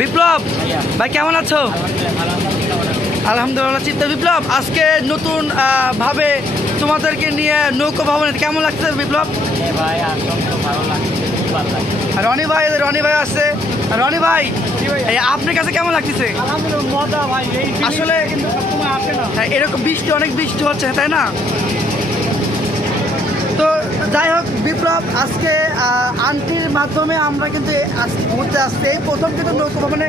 বিপ্লব ভাই কেমন আছো? আলহামদুলিল্লাহ চিত্ত বিপ্লব আজকে নতুন ভাবে তোমাদেরকে নিয়ে নৌকো ভবনে কেমন লাগছে বিপ্লব? রনি ভাই রনি ভাই আছে। রনি ভাই আপনার কাছে কেমন লাগতেছে? আসলে হ্যাঁ, এরকম বৃষ্টি অনেক বৃষ্টি হচ্ছে তাই না? যাই হোক বিপ্লব আজকে আন্টির মাধ্যমে আমরা কিন্তু ঘুরতে আসছি। এই প্রথম কিন্তু নৌকো ভবনে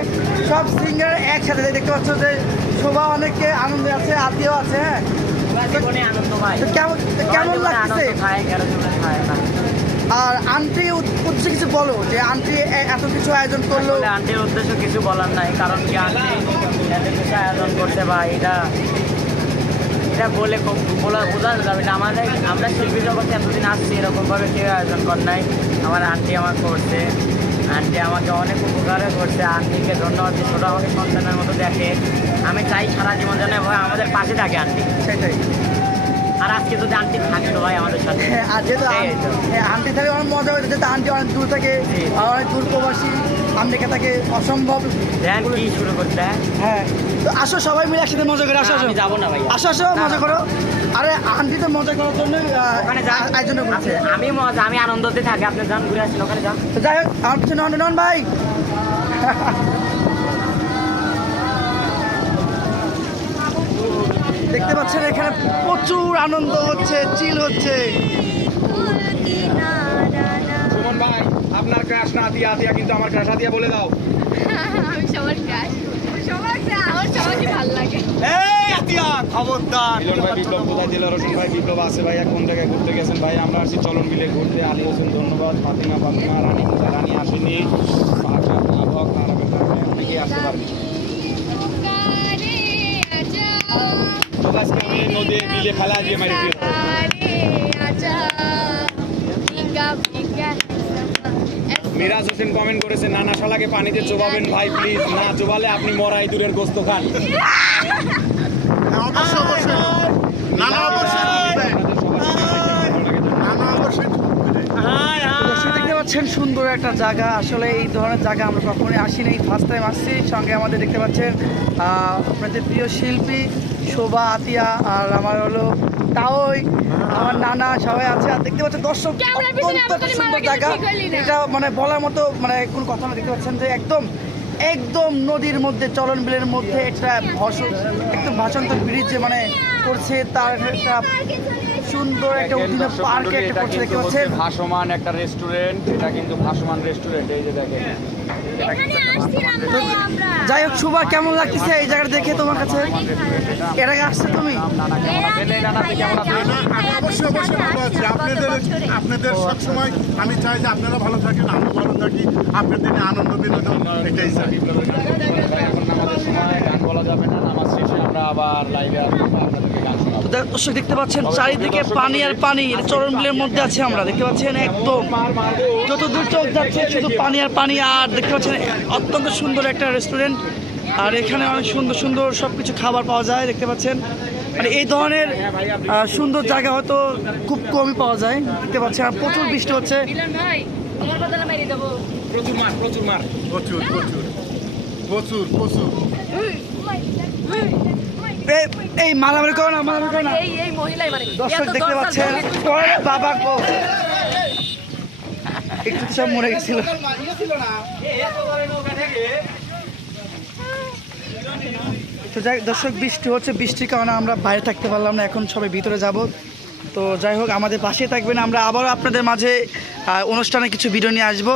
সব সিঙ্গার একসাথে দেখতে পাচ্ছ যে শোভা অনেকে আনন্দে আছে আত্মীয় আছে হ্যাঁ? কেমন না। আর আন্টি উদ্দেশ্যে কিছু বলো যে আন্টি এত কিছু আয়োজন করল। আন্টির উদ্দেশ্য কিছু বলার নাই কারণ কি আন্টি এত কিছু আয়োজন করতে ভাই এটা এটা বলে বলা বোঝানো যাবে না। আমাদের আমরা শিল্পী জগতে এতদিন আসছি এরকমভাবে কেউ আয়োজন কর নাই। আমার আন্টি আমার করছে। আন্টি আমাকে অনেক উপকারও করছে। আন্টিকে ধন্যবাদ দিই ছোটো আমাকে সন্তানের মতো দেখে। আমি চাই সারা জীবন যেন ভাই আমাদের পাশে থাকে আন্টি সেটাই। আর আজকে যদি আন্টি থাকতো ভাই আমাদের সাথে। হ্যাঁ আর যেহেতু আম- তো। হ্যাঁ আন্টি থাকে অনেক মজা হয়েছে। যেহেতু আন্টি অনেক দূর থেকে। অনেক দূর প্রবাসী। আমেরিকা থাকে অসম্ভব। কি শুরু করতে হ্যাঁ? হ্যাঁ তো আসো সবাই মিলে একসাথে মজা করে আসো আসো। যাব না ভাই আসো আসো মজা করো। আরে আন্টি তো মজা করার জন্য ওখানে আয়োজন করছে। আমি মজা আমি আনন্দতে থাকি। আপনি যান ঘুরে আসেন ওখানে যান। তো যাই হোক আমার পিছনে নন নন ভাই। দেখতে পাচ্ছেন এখানে প্রচুর আনন্দ হচ্ছে চিল হচ্ছে। ক্রাশ দিয়া দিয়া কিন্তু আমার ক্রাশ দিয়া বলে দাও। আমি সবার কাজ সবার আমার সবাইকে ভালো লাগে। এই আতিয়া খবরদার। মিলন ভাই বিপ্লব কোথায় দিল ভাই বিপ্লব আছে ভাই কোন জায়গায় ঘুরতে গেছেন? ভাই আমরা আসছি চলন মিলে ঘুরতে। আলী হোসেন ধন্যবাদ। ফাতিমা ফাতিমা রানী কোথায়? রানী আসেনি। পাঁচা ভাবক আরবের কারণে অনেকেই আসতে পারবে তো আজকে আমি নদী মিলে খেলা দিয়ে মারি দিয়ে গানে আজা ফিঙ্গা ফিঙ্গা মিরাজ হোসেন কমেন্ট করেছে নানা শালাকে পানিতে চোবাবেন ভাই প্লিজ না চোবালে আপনি মরাই দূরের গোস্ত খান। অবশ্যই অবশ্যই নানা অবশ্যই ঢুকবে। অবশ্যই দেখতে পাচ্ছেন সুন্দর একটা জায়গা। আসলে এই ধরনের জায়গা আমরা কখনোই আসিনি। ফার্স্ট টাইম আসছি। সঙ্গে আমাদের দেখতে পাচ্ছেন আহ, আপনাদের প্রিয় শিল্পী শোভা আতিয়া আর আমার হলো তাওই। আমার নানা সবাই আছে। আর দেখতে পাচ্ছেন দর্শক অত্যন্ত সুন্দর জায়গা। এটা মানে বলার মতো মানে কোনো কথা না। দেখতে পাচ্ছেন যে একদম একদম নদীর মধ্যে চলন বিলের মধ্যে একটা ভাষণ একদম ভাষান্তর ব্রিজ যে মানে করছে তার একটা সুন্দর একটা পার্কে একটা করছে দেখতে পাচ্ছেন? ভাসমান একটা রেস্টুরেন্ট এটা কিন্তু ভাসমান রেস্টুরেন্ট এই যে দেখেন। এটা। আমরা। যাই হোক শুভা কেমন লাগতেছে এই জায়গাটা দেখে তোমার কাছে? এর আগে আসছে তুমি? অবশ্যই অবশ্যই ভালো আছি। আপনাদের আপনাদের সবসময় আমি চাই যে আপনারা ভালো থাকেন আমরা ভালো থাকি আপনার দিনে আনন্দ বিনোদন এটাই চাই। এখন নামাজের সময় গান বলা যাবে না নামাজ শেষে আমরা আবার লাইভে আসব আপনাদেরকে গান দর্শক দেখতে পাচ্ছেন চারিদিকে পানি আর পানি চরণ বিলের মধ্যে আছে আমরা। দেখতে পাচ্ছেন একদম যত দূর চোখ যাচ্ছে শুধু পানি আর পানি। আর দেখতে পাচ্ছেন অত্যন্ত সুন্দর একটা রেস্টুরেন্ট আর এখানে অনেক সুন্দর সুন্দর সব কিছু খাবার পাওয়া যায় দেখতে পাচ্ছেন। মানে এই ধরনের সুন্দর জায়গা হয়তো খুব কমই পাওয়া যায় দেখতে পাচ্ছেন। আর প্রচুর বৃষ্টি হচ্ছে। প্রচুর মার প্রচুর মার প্রচুর প্রচুর প্রচুর প্রচুর। এই- এই মারামারি করো না মারামারি করো না। এই এই মহিলাই মানে দর্শক দেখতে পাচ্ছেন? বাবা গো। একটু সব মরে গেছিল। তো যাই দর্শক বৃষ্টি হচ্ছে বৃষ্টির কারণে আমরা বাইরে থাকতে পারলাম না এখন সবাই ভিতরে যাব। তো যাই হোক আমাদের পাশে থাকবেন। আমরা আবারও আপনাদের মাঝে অনুষ্ঠানে কিছু ভিডিও নিয়ে আসব।